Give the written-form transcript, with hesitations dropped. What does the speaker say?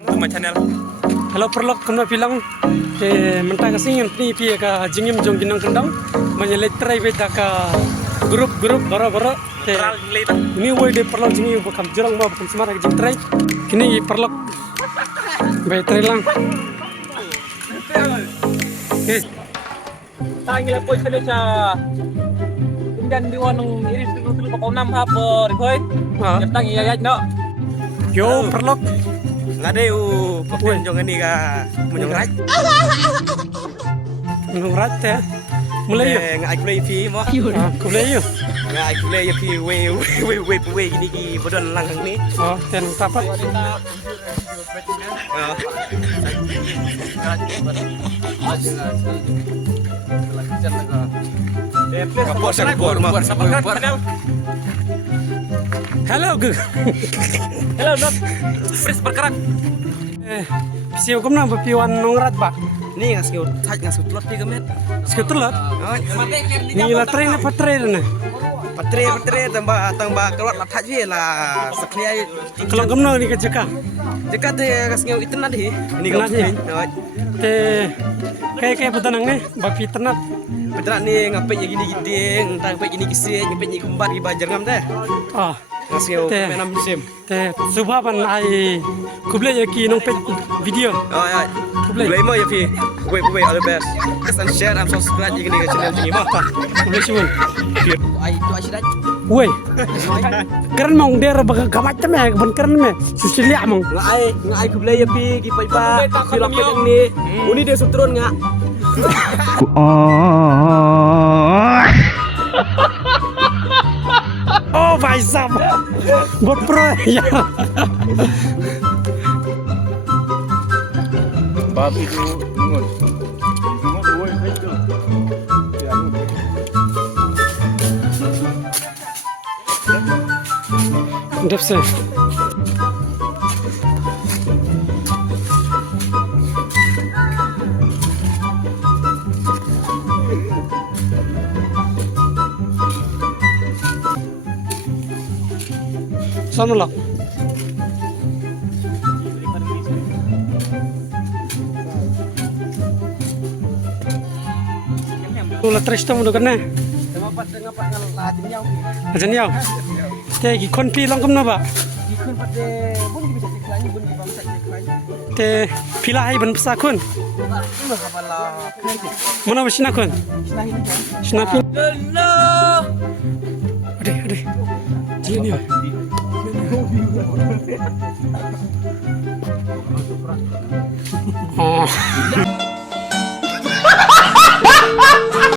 Sama channel. Hello perlok kena bilang mentah kasih yang pi ka jingim jong ginang kendang menyeletrai beda ka grup bara ini woi de perlok jingi bukan jurang mau bukan semara jing trai kini perlok betrai lang Tangil po sa sa Indian di wanong iris tutul pa nam hapor hoy. Tang iya no. yo perlok Ngade pokoknya jong ini ka munyong raj. Munyong raj ya. Mulai yo. Ngai play pi mo. Mulai yo. Ngai play pi we gini ki bodon lang ni. Oh, ten tapat. Halo Gu. Hello not. Pres bergerak. Bisi hukum na bapiwan nongrat ba? Ni ngasih tulot 3 met. Sekutulot. Ni latrai na patrai na. Patre tambah keluar latat je lah sekalian. Kalau gemno ni kejaka. Dekat dia ngasih itu nanti. Ini Tenat kau je. Te kayak petanang ni bapi tenat. Betul ni ngapain ya gini giting, entah ngapain gini kisih, ngapain gini kembar di bajar ngam deh. Ah. Ngasih Teh. menam musim. Te subaban ai kuble ya ki nong pet video. Oh ya. Boleh mau ya pi. Wait all the best. Please and share and subscribe gini ke channel ini mah. Kuble simun. Ai tu asirat. Woi. Keren mong der baga kamacam ya ban keren me. Sisilia mong. Ngai ku boleh ya pi ki pa. Film yang ni. Uni dia sutron ngak. Oh भाई साहब GoPro ya. Babi tu ingat. Ingat dua itu. Dep se. Sana lah. Tula tres tamu do kana. Dapat ngalah jeniau. Ajan yau. Te gi kon pi lang kam na ba. Ikun pada pun bisa dikelani pun di bangsa dikelani. Te pila hai ban psa kun. Ini kapala kredit. Mana basina kun. Nah ini kan. Sina pin. Hello. Ade. Jangan ya. Oh.